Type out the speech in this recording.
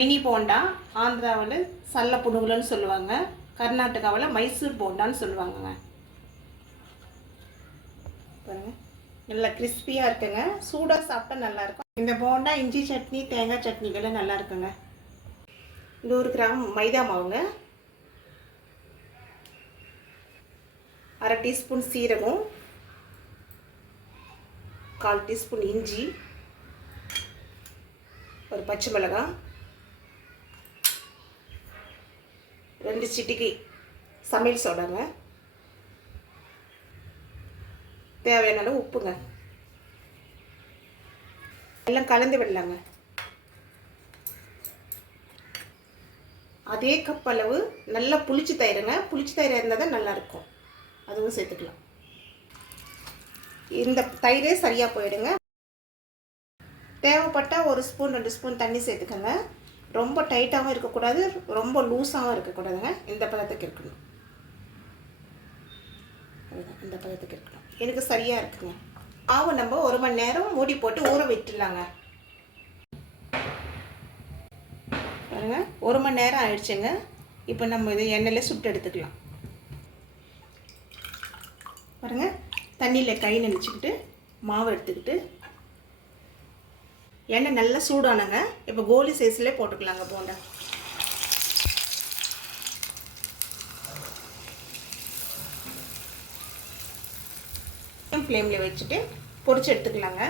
Mini bonda ஆந்திராவில் சல்ல புனுகுலன்னு சொல்லுவாங்க, கர்நாடகாவில் மைசூர் போண்டான்னு சொல்லுவாங்கங்க. பாருங்கள், நல்லா கிறிஸ்பியாக இருக்குங்க. சூடாக சாப்பிட்டா நல்லாயிருக்கும். இந்த போண்டா இஞ்சி சட்னி தேங்காய் சட்னிக்கெல்லாம் நல்லா இருக்குங்க. 100 கிராம் மைதா மாவுங்க, 1/2 டீஸ்பூன் சீரகம், 1/4 டீஸ்பூன் இஞ்சி, ஒரு பச்சை மிளகாய், 2 சிட்டிகை சமையல் சோடாங்க, தேவையான அளவு உப்புங்க. எல்லாம் கலந்து விடலாங்க. அதே கப் அளவு நல்லா புளிச்சு தயிருங்க. புளிச்சு தயிர் இருந்தால் தான் நல்லாயிருக்கும், அதுவும் சேர்த்துக்கலாம். இந்த தயிரே சரியாக போயிடுங்க. தேவைப்பட்டால் 1 ஸ்பூன் 2 ஸ்பூன் தண்ணி சேர்த்துக்கோங்க. ரொம்ப டைட்டாகவும் இருக்கக்கூடாது, ரொம்ப லூஸாகவும் இருக்கக்கூடாதுங்க. இந்த பதத்துக்கு இருக்கணும். இந்த பதத்துக்கு இருக்கணும். எனக்கு சரியாக இருக்குங்க. மாவு நம்ம 1 மணி நேரம் மூடி போட்டு ஊற விட்டுடலாங்க. பாருங்க, 1 மணி நேரம் ஆயிடுச்சுங்க. இப்போ நம்ம இது எண்ணெயில் சுட்டு எடுத்துக்கலாம். பாருங்க, தண்ணியில் கை நினச்சிக்கிட்டு மாவு எடுத்துக்கிட்டு எண்ணெய் நல்லா சூடானங்க. இப்போ கோலி சைஸ்லேயே போட்டுக்கலாங்க போண்டா. ஃப்ளேமில் வச்சுட்டு பொரிச்சு எடுத்துக்கலாங்க.